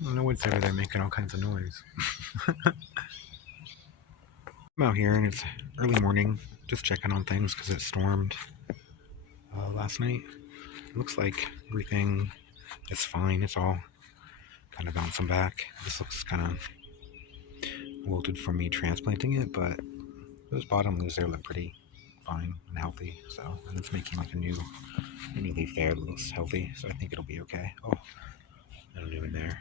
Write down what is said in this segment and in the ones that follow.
I don't know what's over there making all kinds of noise. I'm out here and it's early morning, just checking on things because it stormed last night. It looks like everything is fine. It's all kind of bouncing back. This looks kind of wilted from me transplanting it, but those bottom leaves there look pretty fine and healthy. So, and it's making like a new leaf there that looks healthy. So I think it'll be okay. Oh, no new in there.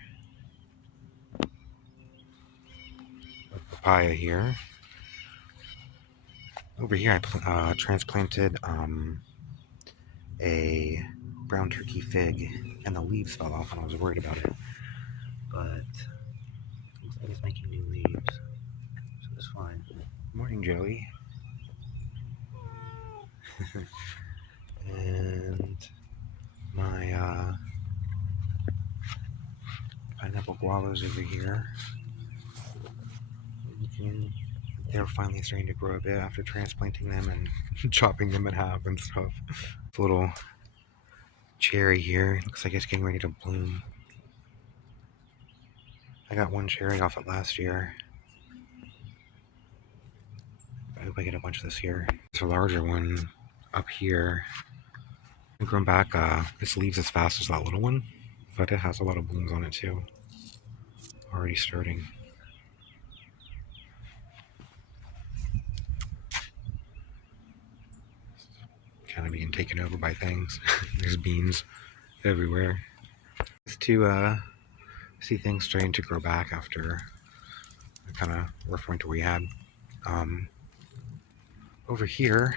Papaya here. Over here, I transplanted a brown turkey fig, and the leaves fell off, and I was worried about it. But looks like it's making new leaves, so it's fine. Morning, Joey. And my pineapple guavas over here. They're finally starting to grow a bit after transplanting them and chopping them in half and stuff. This little cherry here looks like it's getting ready to bloom. I got one cherry off it last year. I hope I get a bunch this year. It's a larger one up here. It's grown back its leaves as fast as that little one, but it has a lot of blooms on it too. Already starting. Kind of being taken over by things. There's beans everywhere. Just to see things starting to grow back after a kind of rough winter we had. Over here,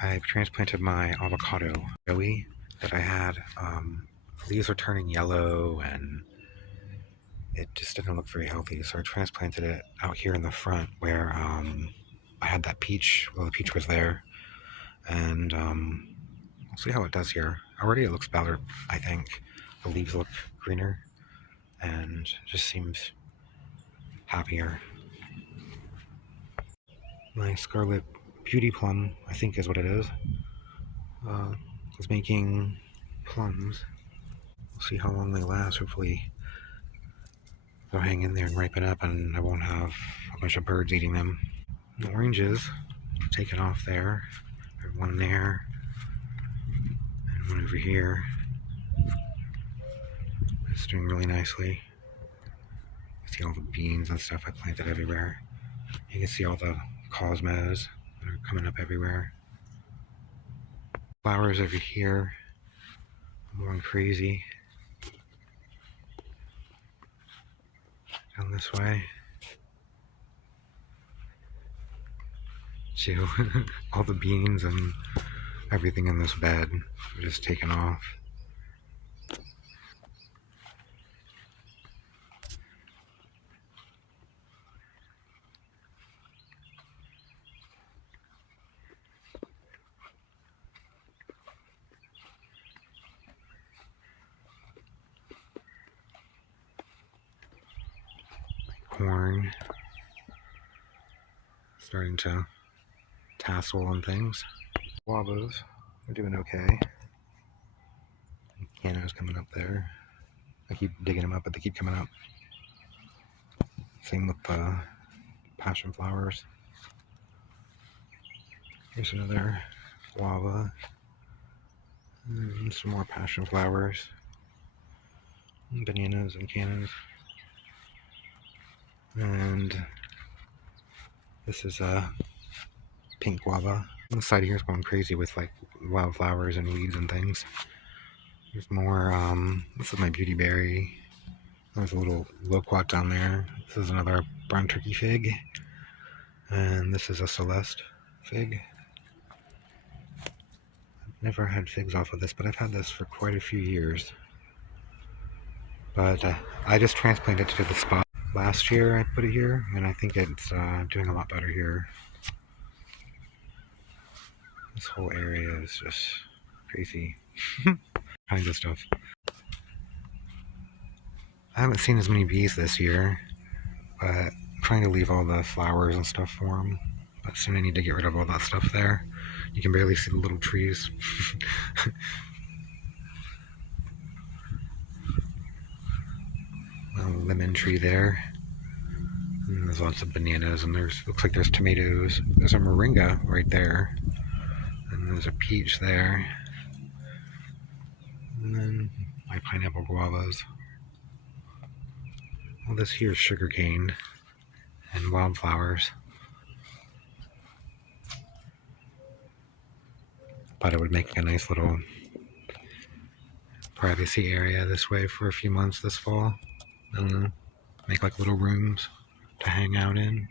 I've transplanted my avocado joey that I had. The leaves are turning yellow and it just didn't look very healthy, so I transplanted it out here in the front where I had that peach. Well, the peach was there, and we'll see how it does here. Already it looks better, I think. The leaves look greener and just seems happier. My scarlet beauty plum, I think is what it is making plums. We'll see how long they last. Hopefully they'll hang in there and ripen up and I won't have a bunch of birds eating them. The oranges, taken off there. There's one there and one over here. It's doing really nicely. You see all the beans and stuff I planted everywhere. You can see all the cosmos that are coming up everywhere. Flowers over here. I'm going crazy. Down this way. Too. All the beans and everything in this bed are just taken off. Corn starting to tassel on things. Guavas are doing okay. Canna's coming up there. I keep digging them up, but they keep coming up. Same with the passion flowers. Here's another guava. And some more passion flowers. And bananas and cannas. And this is a pink guava. On the side here is going crazy with like wildflowers and weeds and things. There's more, this is my beauty berry. There's a little loquat down there. This is another brown turkey fig. And this is a Celeste fig. I've never had figs off of this, but I've had this for quite a few years. But I just transplanted it to the spot. Last year I put it here, and I think it's doing a lot better here. This whole area is just crazy. Kinds of stuff. I haven't seen as many bees this year, but I'm trying to leave all the flowers and stuff for them. But soon I need to get rid of all that stuff there. You can barely see the little trees. lemon tree there. And there's lots of bananas, and looks like there's tomatoes. There's a moringa right there, and there's a peach there, and then my pineapple guavas. Well, this here is sugarcane and wildflowers. Thought it would make a nice little privacy area this way for a few months this fall. And make like little rooms to hang out in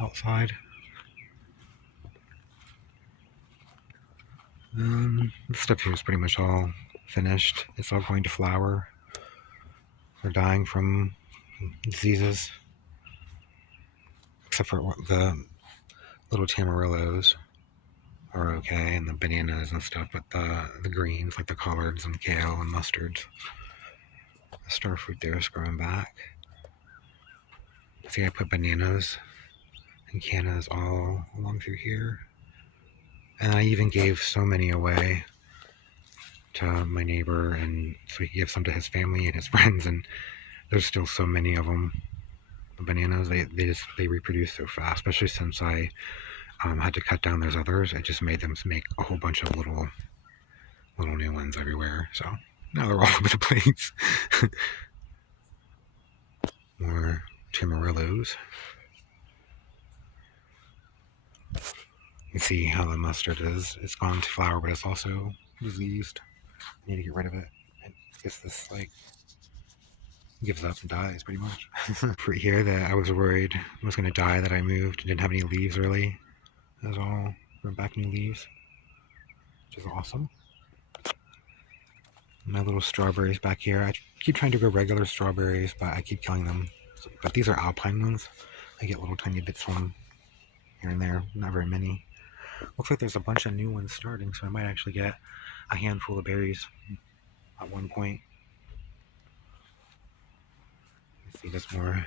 outside. This stuff here is pretty much all finished. It's all going to flower. They're dying from diseases, except for the little tamarillos are okay, and the bananas and stuff, but the greens, like the collards and kale and mustards, the starfruit there is growing back. See, I put bananas and cannas all along through here, and I even gave so many away to my neighbor, and so he could give some to his family and his friends, and there's still so many of them. The bananas, they reproduce so fast, especially since I had to cut down those others. I just made them make a whole bunch of little new ones everywhere, so now they're all over the place. More tamarillos. You see how the mustard is. It's gone to flower, but it's also diseased. I need to get rid of it. It gets this, like, gives up and dies, pretty much. Fruit here that I was worried was going to die, that I moved. It didn't have any leaves, really. It was all brought back new leaves, which is awesome. My little strawberries back here. I keep trying to grow regular strawberries, but I keep killing them. But these are alpine ones. I get little tiny bits from them here and there. Not very many. Looks like there's a bunch of new ones starting, so I might actually get a handful of berries at one point. You see there's more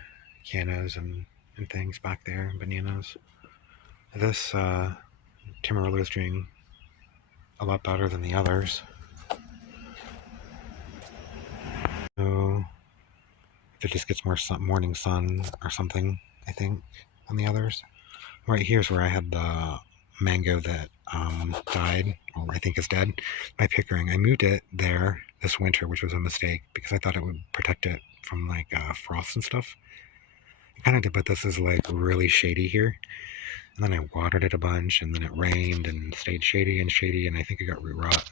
cannas and things back there, bananas. This Tamarillo is doing a lot better than the others. So if it just gets more morning sun or something, I think, than the others. Right here's where I had the mango that died, or I think is dead, my pickering. I moved it there this winter, which was a mistake, because I thought it would protect it from like frost and stuff. It kind of did, but this is like really shady here. And then I watered it a bunch, and then it rained and stayed shady, and I think it got root rot.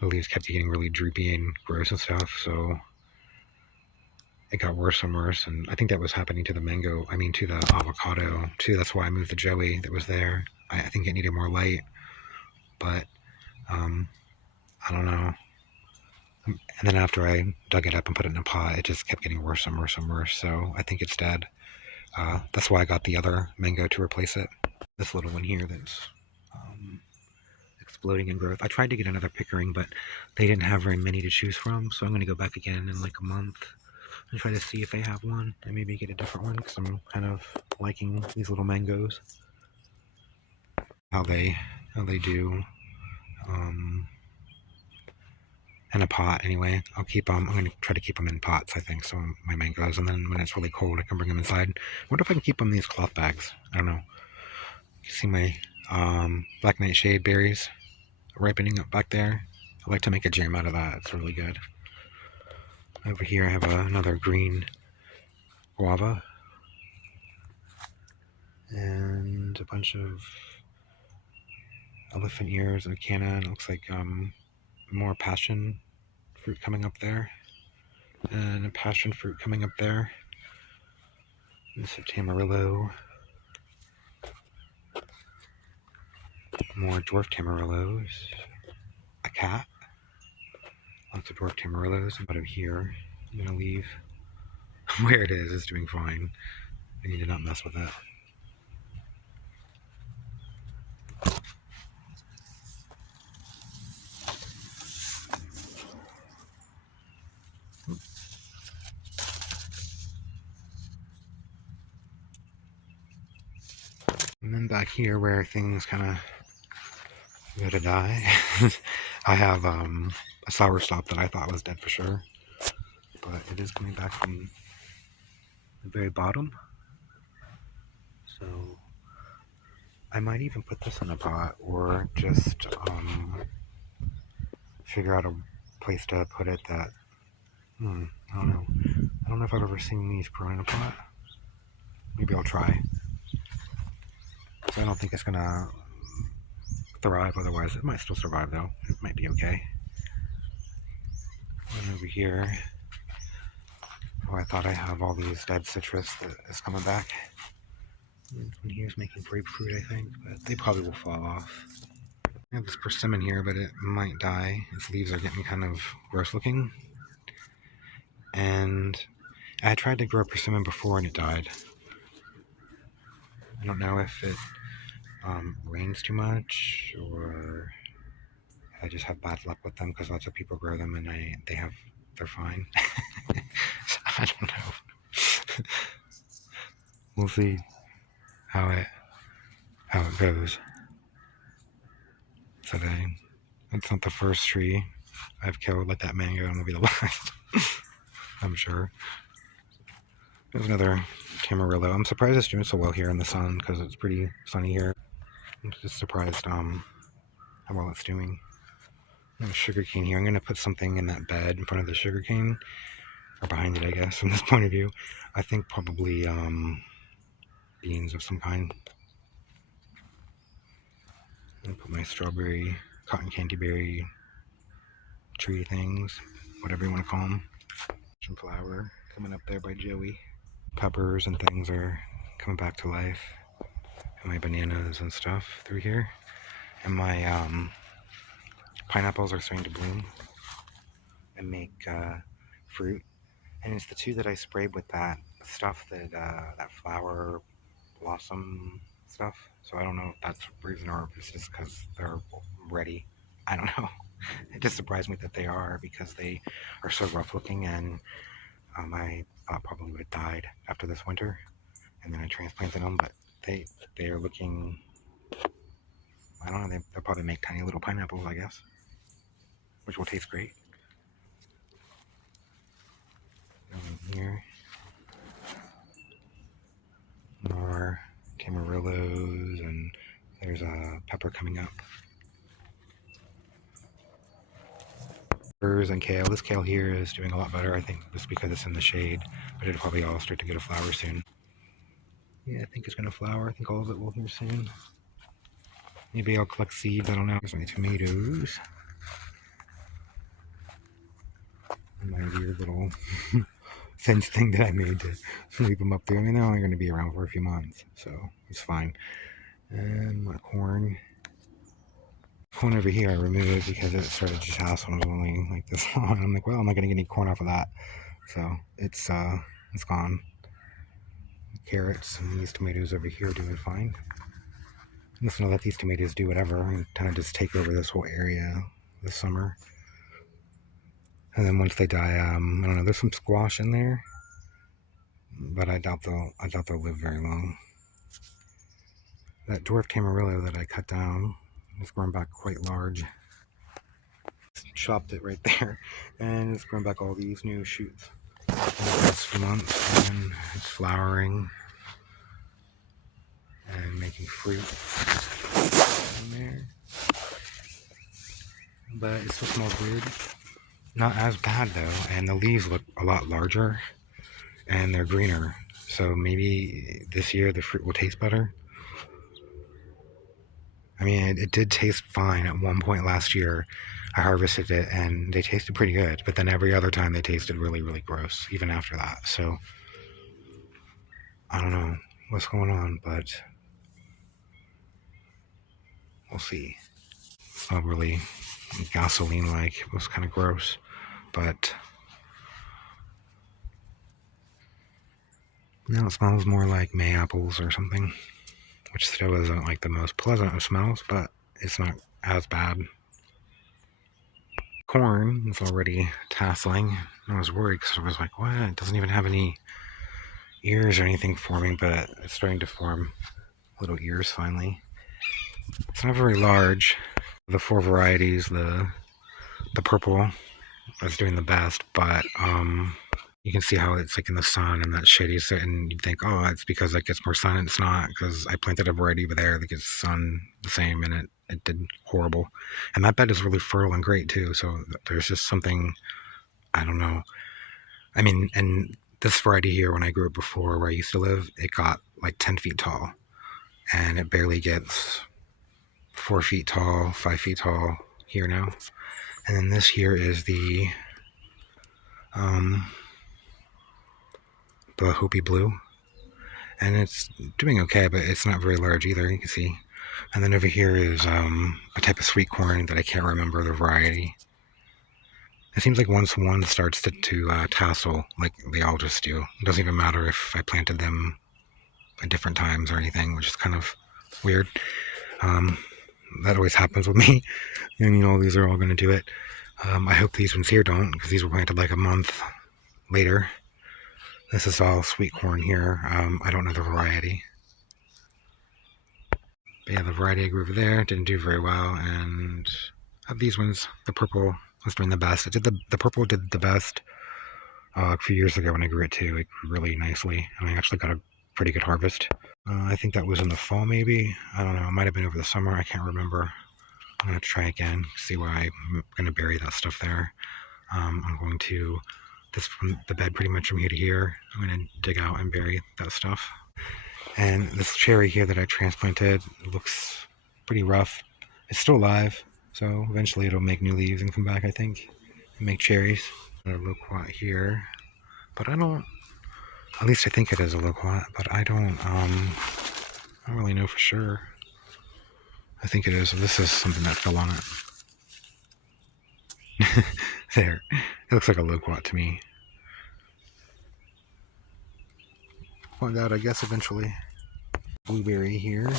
The leaves kept getting really droopy and gross and stuff, so it got worse and worse. And I think that was happening to the to the avocado too. That's why I moved the Joey that was there. I think it needed more light, but I don't know. And then after I dug it up and put it in a pot, it just kept getting worse and worse and worse. So I think it's dead. That's why I got the other mango to replace it. This little one here that's exploding in growth. I tried to get another pickering, but they didn't have very many to choose from. So I'm going to go back again in like a month and try to see if they have one, and maybe get a different one, because I'm kind of liking these little mangoes. How they do in a pot anyway. I'll keep them. I'm going to try to keep them in pots, I think, so my mangoes, and then when it's really cold I can bring them inside. I wonder if I can keep them in these cloth bags. I don't know. You see my black nightshade berries ripening up back there. I like to make a jam out of that. It's really good. Over here I have another green guava and a bunch of elephant ears and a canna, and it looks like more passion fruit coming up there, and a passion fruit coming up there. This is a tamarillo, more dwarf tamarillos, a cat, lots of dwarf tamarillos. Out of here, I'm gonna leave where it is. It's doing fine. I need to not mess with it. And then back here where things kind of go to die, I have a sour stop that I thought was dead for sure. but it is coming back from the very bottom. So I might even put this in a pot or just figure out a place to put it that, I don't know. I don't know if I've ever seen these grow in a pot. Maybe I'll try. So I don't think it's gonna thrive, otherwise it might still survive though. It might be okay. And over here, oh, I thought I have all these dead citrus that is coming back. This one here is making grapefruit, I think, but they probably will fall off. I have this persimmon here, but it might die. Its leaves are getting kind of gross looking. And I tried to grow a persimmon before and it died. I don't know if it rains too much or I just have bad luck with them because lots of people grow them and they're fine. I don't know. We'll see how it goes today. It's not the first tree I've killed like that mango, and will be the last. I'm sure. There's another Tamarillo. I'm surprised it's doing so well here in the sun because it's pretty sunny here. I'm just surprised how well it's doing. There's a sugarcane here. I'm going to put something in that bed in front of the sugarcane, or behind it, I guess, from this point of view. I think probably beans of some kind. I'm going to put my strawberry, cotton candy berry tree things, whatever you want to call them. Some flower coming up there by Joey. Peppers and things are coming back to life. And my bananas and stuff through here. And my pineapples are starting to bloom and make fruit. And it's the two that I sprayed with that stuff, that flower blossom stuff. So I don't know if that's the reason or if it's just because they're ready. I don't know. It just surprised me that they are, because they are so rough looking, and I thought probably would have died after this winter. And then I transplanted them, but they are looking, I don't know, they'll probably make tiny little pineapples, I guess, which will taste great. Here, more Tamarillos, and there's a pepper coming up. And kale. This kale here is doing a lot better, I think, just because it's in the shade, but it'll probably all start to get a flower soon. Yeah, I think it's going to flower. I think all of it will here soon. Maybe I'll collect seeds, I don't know. There's my tomatoes. And my weird little fence thing that I made to leave them up there. I mean, they're only going to be around for a few months, so it's fine. And my corn. Corn over here I removed because it started to tassel and it was only like this long. I'm like, well, I'm not going to get any corn off of that. So it's gone. Carrots and these tomatoes over here are doing fine. I'm just going to let these tomatoes do whatever and kind of just take over this whole area this summer. And then once they die, I don't know, there's some squash in there, but I doubt they'll live very long. That dwarf Tamarillo that I cut down is grown back quite large. Chopped it right there, and it's grown back all these new shoots in the past few months, and it's flowering and making fruit in there. But it still smells weird. Not as bad though, and the leaves look a lot larger and they're greener, so maybe this year the fruit will taste better. I mean, it did taste fine at one point last year. I harvested it and they tasted pretty good, but then every other time they tasted really, really gross, even after that. So I don't know what's going on, but we'll see. It's not really gasoline-like. It was kind of gross, but now it smells more like May apples or something, which still isn't like the most pleasant of smells, but it's not as bad. Corn is already tasseling. I was worried because I was like, what? It doesn't even have any ears or anything forming, but it's starting to form little ears finally. It's not very large. The four varieties, the purple that's doing the best, but you can see how it's like in the sun and that's shady. So, and you think, oh, it's because it gets more sun. It's not, because I planted a variety over there that gets sun the same, and it did horrible. And that bed is really fertile and great too. So there's just something, I don't know. I mean, and this variety here, when I grew it before where I used to live, it got like 10 feet tall, and it barely gets 4 feet tall, 5 feet tall here now. And then this here is um, the Hopi Blue, and it's doing okay, but it's not very large either, you can see. And then over here is a type of sweet corn that I can't remember the variety. It seems like once one starts to tassel, like they all just do, it doesn't even matter if I planted them at different times or anything, which is kind of weird. That always happens with me. And these are all going to do it. I hope these ones here don't, because these were planted like a month later. This is all sweet corn here. I don't know the variety. But yeah, the variety I grew over there didn't do very well. And of these ones, the purple was doing the best. The purple did the best a few years ago when I grew it too. It grew really nicely, and I actually got a pretty good harvest. I think that was in the fall, maybe. I don't know. It might have been over the summer. I can't remember. I'm going to try again, see why I'm going to bury that stuff there. I'm going to, from the bed pretty much from here to here, I'm going to dig out and bury that stuff. And this cherry here that I transplanted looks pretty rough. It's still alive, so eventually it'll make new leaves and come back, I think, and make cherries. A loquat here, but I don't, at least I think it is a loquat, but I don't really know for sure. I think it is. This is something that fell on it. There. It looks like a loquat to me. Find out, I guess, eventually. Blueberry here.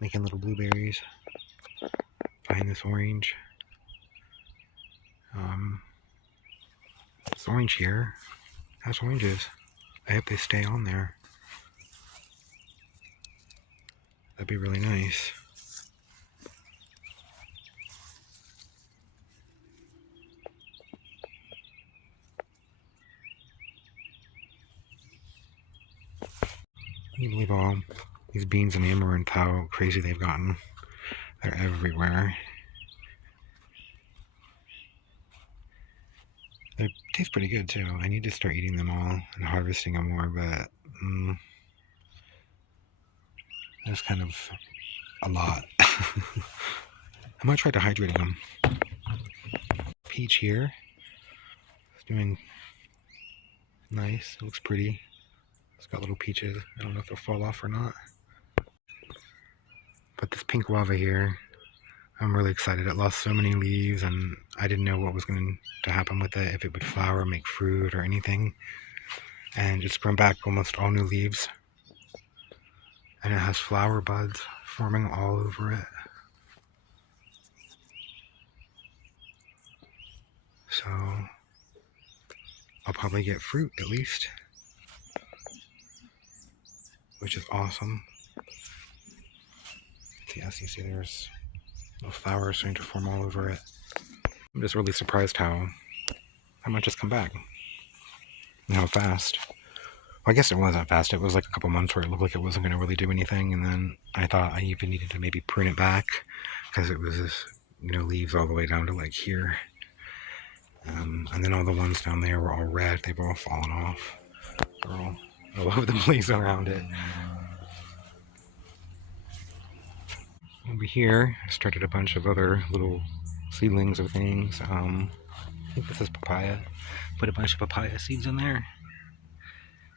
Making little blueberries. Behind this orange. This orange here has oranges. I hope they stay on there. That'd be really nice. Can you believe all these beans and amaranth, how crazy they've gotten? They're everywhere. They taste pretty good too. I need to start eating them all and harvesting them more, but that's kind of a lot. I might try dehydrating them. Peach here. It's doing nice. It looks pretty. It's got little peaches. I don't know if they'll fall off or not. But this pink guava here, I'm really excited. It lost so many leaves, and I didn't know what was going to happen with it, if it would flower, make fruit, or anything. And it's grown back almost all new leaves. And it has flower buds forming all over it. So I'll probably get fruit at least, which is awesome. See, as you see, there's little flowers starting to form all over it. I'm just really surprised how much has come back and how fast. Well, I guess it wasn't fast. It was like a couple months where it looked like it wasn't going to really do anything, and then I thought I even needed to maybe prune it back because it was just, leaves all the way down to like here. And then all the ones down there were all red. They've all fallen off. They're all over the place around it. Over here, I started a bunch of other little seedlings of things. I think this is papaya. Put a bunch of papaya seeds in there.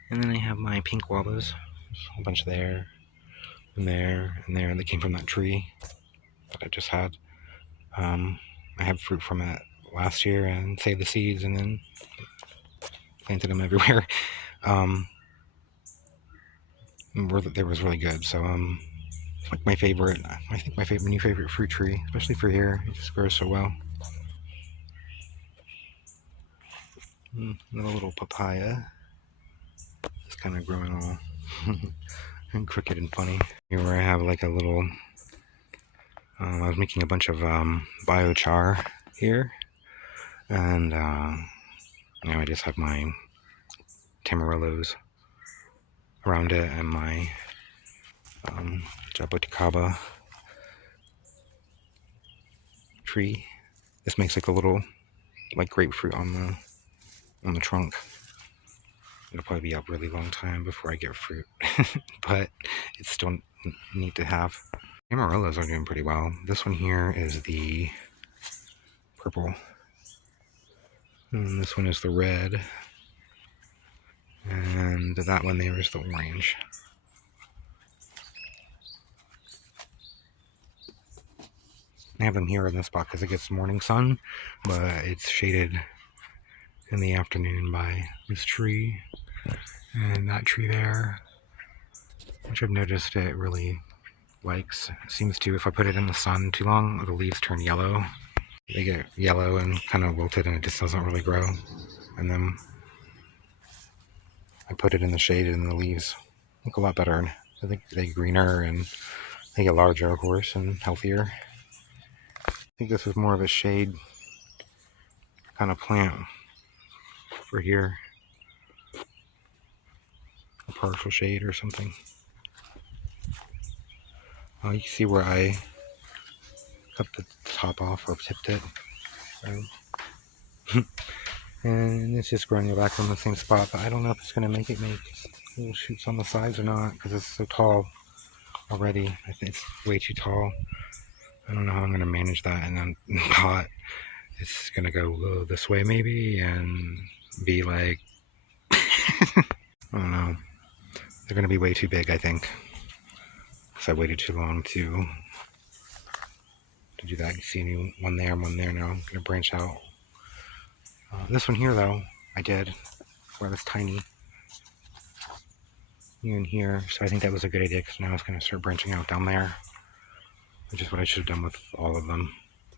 And then I have my pink guavas. There's a whole bunch there, and there, and there. They came from that tree that I just had. I had fruit from it last year and saved the seeds and then planted them everywhere. They was really good. So it's like my favorite. I think my new favorite fruit tree, especially for here. It just grows so well. Another little papaya. It's kind of growing all and crooked and funny. Here where I have like a little. I was making a bunch of biochar here. And now I just have my tamarillos around it and my jaboticaba tree. This makes like a little like grapefruit on the trunk. It'll probably be a really long time before I get fruit, but it's still neat to have. Amarillos are doing pretty well. This one here is the purple, and this one is the red, and that one there is the orange. I have them here in this spot because it gets morning sun, but it's shaded in the afternoon by this tree and that tree there, which I've noticed it really likes. It seems to, if I put it in the sun too long, the leaves turn yellow. They get yellow and kind of wilted and it just doesn't really grow. And then I put it in the shade and the leaves look a lot better. I think they get greener and they get larger, of course, and healthier. I think this is more of a shade kind of plant for here. A partial shade or something. You can see where I cut the top off or tipped it. And it's just growing back in the same spot, but I don't know if it's going to make little shoots on the sides or not because it's so tall already. I think it's way too tall. I don't know how I'm going to manage that and then pot. It's going to go this way maybe and be like, I don't know. They're going to be way too big, I think. Because I waited too long to do that. You see one there now. I'm going to branch out. This one here, though, I did. Where it's tiny. Here and here. So I think that was a good idea because now it's going to start branching out down there. Which is what I should have done with all of them.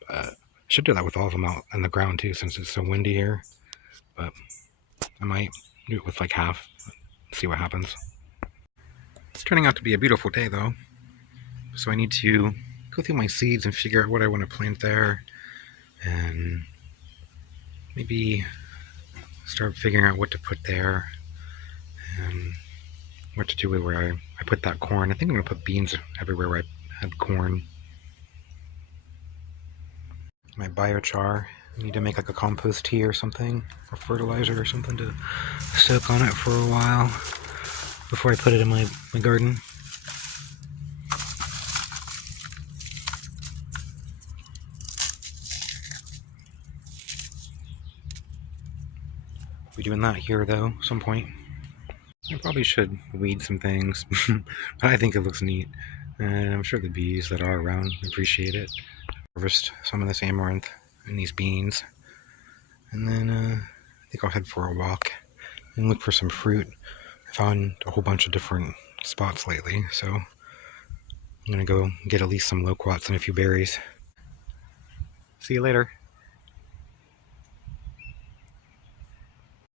I should do that with all of them out in the ground too since it's so windy here. But I might do it with like half. See what happens. It's turning out to be a beautiful day though. So I need to go through my seeds and figure out what I want to plant there. And maybe start figuring out what to put there. And what to do with where I put that corn. I think I'm going to put beans everywhere where I had corn. My biochar. I need to make like a compost tea or something, or fertilizer or something to soak on it for a while before I put it in my garden. I'll be doing that here though, at some point. I probably should weed some things, but I think it looks neat, and I'm sure the bees that are around appreciate it. Harvest some of this amaranth and these beans, and then I think I'll head for a walk and look for some fruit. I found a whole bunch of different spots lately, so I'm gonna go get at least some loquats and a few berries. See you later.